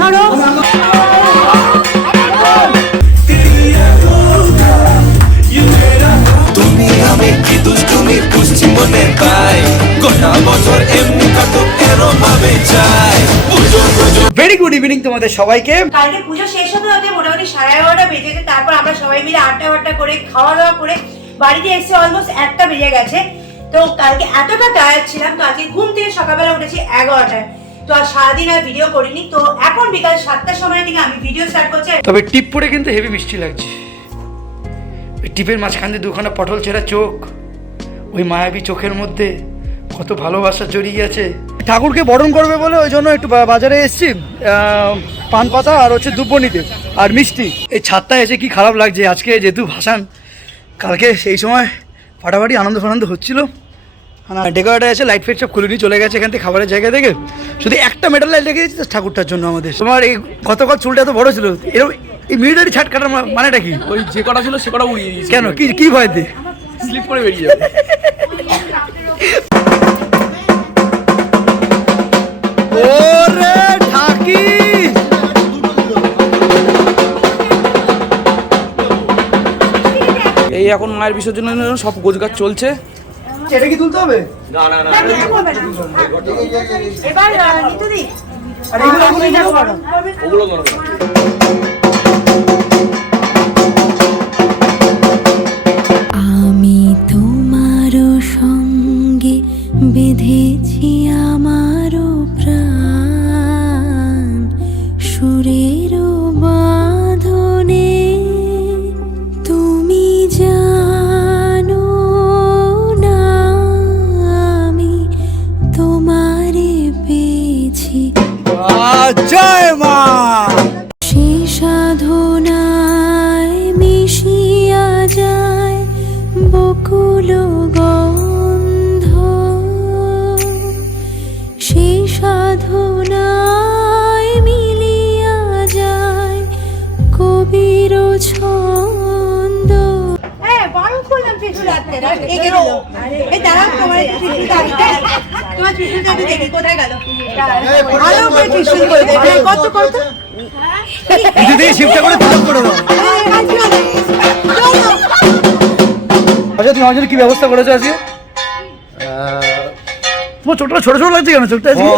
ধরো। তুমি আমি কি দুষ্টুমি পশ্চিমবঙ্গে পাই গোটা বছর এমনি কাটুক এরম ভাবে চাই। ভেরি গুড ইভিনিং তোমাদের সবাইকে। কালকে পুজো শেষ হতে হতে মোটামুটি 11:30 বেজেছে। তারপর আমরা সবাই মিলে আড্ডা করে খাওয়া দাওয়া করে বাড়িতে এসে অলমোস্ট 1টা বেজে গেছে। তো কালকে এতটা টায়ার্ড ছিলাম, তো আজকে ঘুম থেকে সকালবেলা উঠেছি 11টায়। তো আর সারাদিন আর ভিডিও করিনি। তো এখন বিকাল 7টার সময় থেকে আমি ভিডিও স্টার্ট করছি। তবে টিপ পরে কিন্তু হেভি মিষ্টি লাগছে। ওই টিপের মাঝখান দিয়ে দুখানা পটল ছেঁড়া চোখ, ওই মায়াবী চোখের মধ্যে কত ভালোবাসা জড়িয়ে গেছে। ঠাকুরকে বরণ করবে বলে ওই জন্য একটু বাজারে এসেছি, পান পাতা আর হচ্ছে দুব্ব নিতে আর মিষ্টি। এই ছাদটায় এসে কি খারাপ লাগছে আজকে, যেহেতু ভাসান কালকে সেই সময় ফাটাফাটি আনন্দ ফানন্দ হচ্ছিল। ডেকোরেটার এসে লাইট ফাইট সব খুলে নিয়ে চলে গেছে এখান থেকে খাবারের জায়গা থেকে। শুধু একটা মেটাল লাইট রেখে দিয়েছে ঠাকুরটার জন্য আমাদের। তোমার এই গতকাল চুলটা এত বড় ছিল, এরকম এই মিলিটারি ছাট কাটার মানেটা কি? ওই যে কটা ছিল সে কটা উড়িয়ে দিয়েছি। কেন, কি কি ভয় দিয়ে? স্লিপ করে বেরিয়ে যাবে। ওরে ঠাকি, এই এখন মায়ের বিসর্জনের জন্য সব গোছগাছ চলছে। এটা কি তুলতে হবে? না না না, এবার নিতুদি আর এগুলো ওগুলো দরকার। আমি তোমারও সঙ্গে বেঁধেছি আমারও প্রাণ সুরেরও বাঁধনে। তুমি জানো না আমি তোমারে পেয়েছি, জয় মা। সে সাধনায় মিশিয়া যায় বকুল গন্ধ, সে সাধনায় মিলিয়া যায় কবির ছন্দ। হ্যাঁ বারণ করলাম ত্রিশুল রাখতে, এগিয়ে দিল। এই দাঁড়াও, তোমার ত্রিশুলটা আসতে, তোমার ত্রিশুলটা একটু দেখি কোথায় গেল। ভালো করে ত্রিশুল করে দে, কত কত কিছু দিয়ে শিফটটা করে তুলে করে দাও। আচ্ছা তুমি আমার জন্য কি ব্যবস্থা করেছো আজকে? তোমার চোখটা ছোট ছোট লাগছে কেন? চোখটা আজকে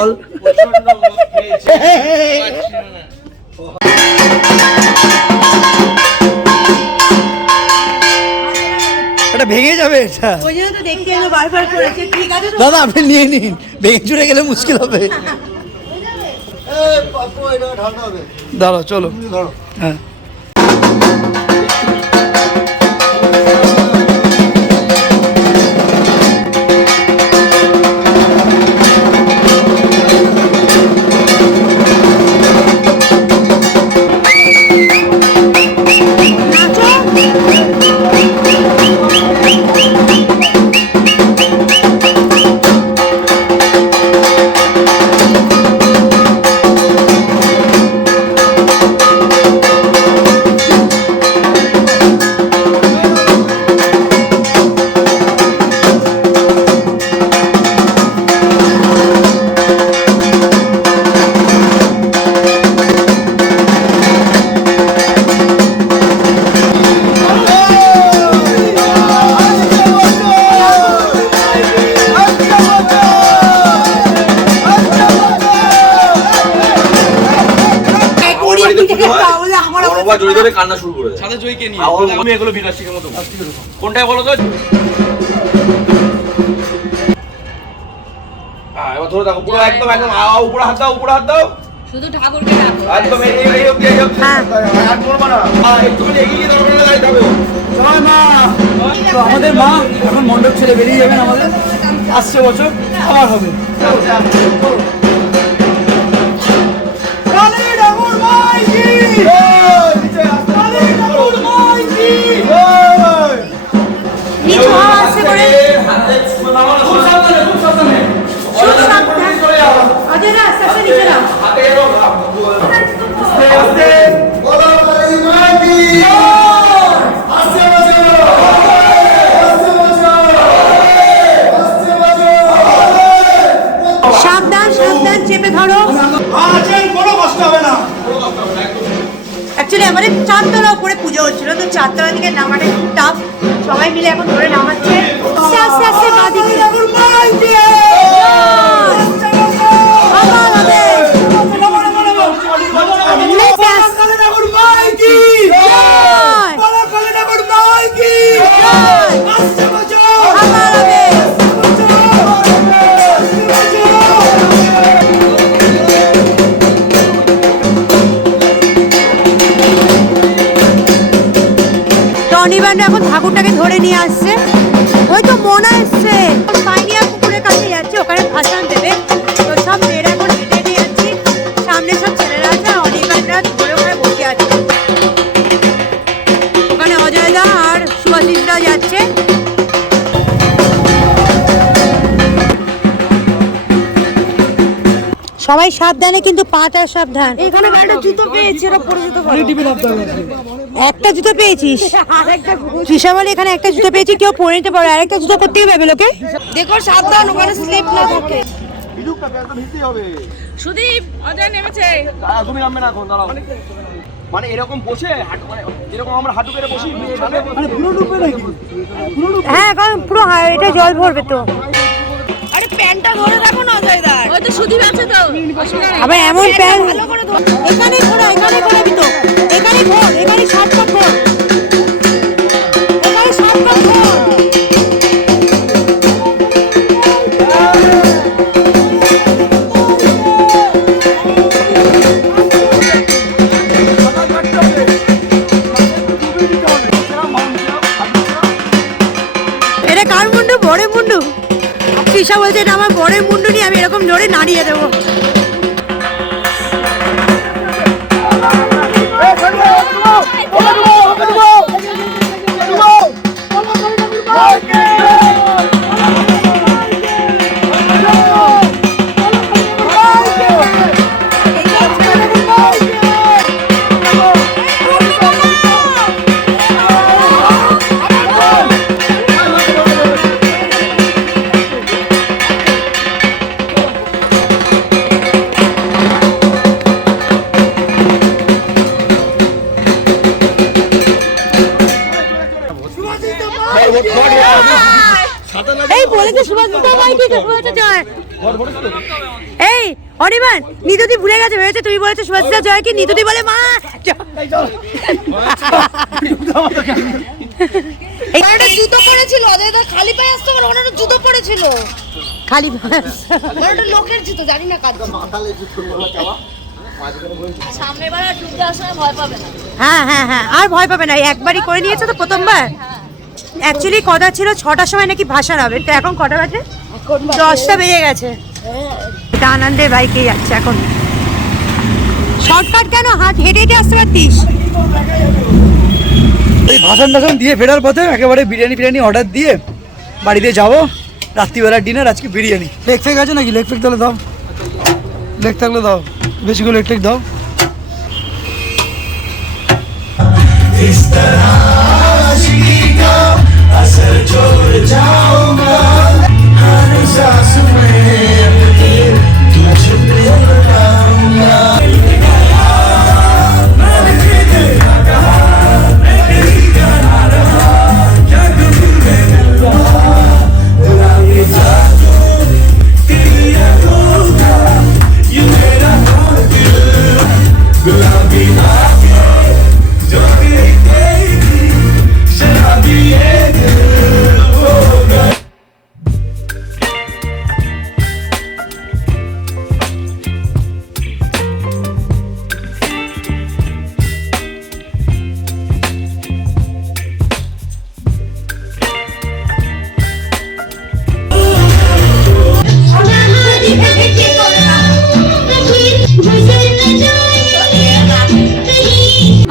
এটা ভেঙে যাবে। এটা ওই জন্য তো দেখতে আমি বারবার করেছি। ঠিক আছে দাদা আপনি নিয়ে নিন, ভেঙে চুরে গেলে মুশকিল হবে। দাঁড়াও চলো, হ্যাঁ জড়ি ধরে কান্না শুরু করে দেয়। সাথে জয়কে নিয়ে আমি এগুলো বিনাশিকের মতো। কোনটায় বলো তো? এবার ধরে থাকো পুরো একদম একদম উপরে হাত দাও, উপরে হাত দাও। শুধু ঠাকুরকে ডাকো একদম এই অবধি এই অবধি আর করবা না। একটু এগিয়ে দরকার দাঁড়াতে হবে। জয় মা। তো আমাদের মা এখন মণ্ডপ ছেড়ে বেরিয়ে যাবেন, আমাদের আসছে বছর আবার হবে। সাবধান সাবধান। ভাইজান চেপে ধরো। আছেন, কোনো কষ্ট হবে না। অ্যাকচুয়ালি আমাদের 4 তলা উপরে পুজো হচ্ছিল, তো 4 তলা থেকে নামাটা খুব টাফ। সবাই মিলে এখন ধরে নামাচ্ছে। আস্তে আস্তে আস্তে বাদিকে টনিবান্ড এখন ঠাকুরটাকে ধরে নিয়ে আসছে। হয়তো মনে এসছে পাইনিয়া পুকুরের কাছে যাচ্ছে, ওখানে ভাসান দেবে। তো সব মেয়েরা এখন হেঁটে হেঁটে যাচ্ছি, সামনে সব ছেলেরা আছে আর অনির্বাণরা ধরে ওখানে বসে আছে। ওখানে অজয়দা আর সুভাষিসরা যাচ্ছে। সবাই সাবধানে, কিন্তু পাটা সাবধান। এখানে একটা জুতো পেয়েছি, ওরা পরে যেতে পারে। একটা জুতো পেয়েছিস? তৃষা বলে এখানে একটা জুতো পেয়েছি, কেউ পরে নিতে পারে। আরেকটা জুতো করতে হবে লোকে। দেখো সাবধান, ওখানে স্লিপ না থাকে। সুদীপ অজয় নেমেছে। তুমি নামবে না এখন, দাঁড়াও। মানে এরকম বসে হাঁটু, মানে যেরকম আমরা হাঁটু করে বসি, হ্যাঁ এখন পুরো এটা জল ভরবে তো। আরে প্যান্টটা ধরে রাখো না অজয়দার। ওই তো সুদীপ আছে তো, অসুবিধা নেই। আবার এমন প্যান্ট এখানে ঘোরা, এখানে ঘোরাবি তো। এখানে ঘোর, এখানে শর্টকাট ঘোর, এখানে শর্টকাট ঘোর। এটা কার মুন্ডু? বড় মুন্ডু। তৃষা বলছে এটা আমার বড়ের মুন্ডু নিয়ে আমি এরকম ধরে নাড়িয়ে দেবো। এই বলেছে সুভাষিতা ভাইকে জয়। এই অনির্বাণ, নিতুদি ভুলে গেছে, ভেবেছে তুই বলেছে সুভাষিতা জয় কি। নিতুদি বলে মা একটা জুতো পরেছিল অজয়দার, খালি পায়ে আসতো, আর ওনার জুতো পরেছিল খালি ওটা লোকের জুতো, জানি না কার জুতো। সামনে বার আর ডুবতে আসার ভয় পাবে না। হ্যাঁ হ্যাঁ হ্যাঁ, আর ভয় পাবে না। একবারই করে নিয়েছে তো প্রথমবার। অ্যাকচুয়ালি কথা ছিল 6টার সময় নাকি ভাসান হবে, তো এখন কটা বাজে? 10টা বেজে গেছে। এটা আনন্দের বাইকে যাচ্ছে এখন। শর্টকাট কেন? হেঁটে হেঁটে আসতে পারতিস। এই ভাসান টাসান দিয়ে ফেরার পথে একেবারে বিরিয়ানি অর্ডার দিয়ে বাড়িতে যাবো। রাত্রিবেলার ডিনার আজকে বিরিয়ানি। লেগ ফেক আছে নাকি? লেগ ফেক তাহলে দাও, লেগ থাকলে দাও, বেশি করে লেগ টেক দাও।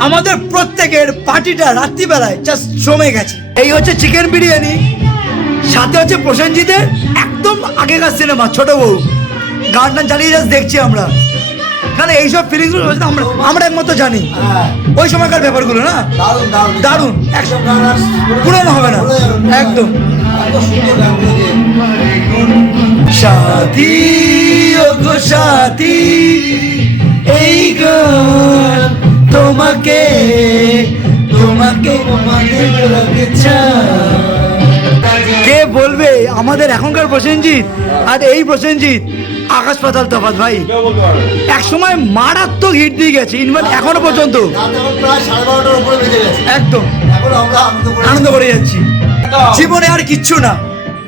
আমাদের প্রত্যেকের পার্টিটা রাত্রিবেলায় জাস্ট জমে গেছে। এই হচ্ছে চিকেন বিরিয়ানি, সাথে হচ্ছে প্রসেনজিতের একদম আগেকার সিনেমা ছোট বউ, গান টান চালিয়ে জাস্ট দেখছি আমরা। কারণ এইসব ফিলিংসগুলো আমরা একমাত্র জানি, ওই সময়কার ব্যাপারগুলো না দারুণ, পুরনো হবে না একদম। শাদি গো সাথী এই গান তোমাকে তোমাকে কে বলবে আমাদের এখনকার প্রসেনজিৎ আর এই প্রসেনজিৎ আকাশ পাতাল তফাৎ ভাই। এক সময় মারাত্মক হিট দিয়ে গেছে, ইনভার্ট এখনো পর্যন্ত প্রায় 12:30টার উপরে বেজে গেছে, একদম এখন আমরা আনন্দ করে যাচ্ছি। জীবনে আর কিচ্ছু না,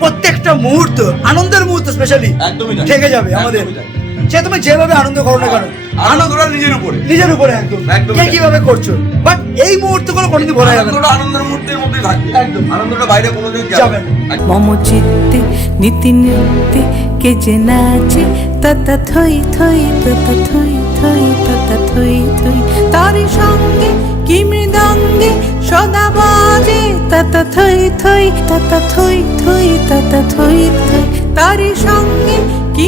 প্রত্যেকটা মুহূর্ত আনন্দের মুহূর্ত স্পেশালি একদমই তাই। থেকে যাবে আমাদের। একদমই তাই। সে তুমি যেভাবে আনন্দ করো না কেন, আনন্দটা নিজের উপরে, নিজের উপরে একদম একদম কে তাই। কিভাবে করছো, বাট এই মুহূর্তগুলো কোনোদিন বলা যাবে না। আনন্দটা আনন্দের মুহূর্তের মধ্যেই থাকবে, একদম। আনন্দটা বাইরে কোনোদিন যাবে যাবে না। না। মম চিত্তে নীতি নৃত্যে কে যে নাচে ততা থই থই ততা থই থই ততা থই থই তারি সঙ্গে কি মৃদঙ্গে সদা বাজে ততা থই থই ততা থই থই ততা থই থই তারি সঙ্গে কি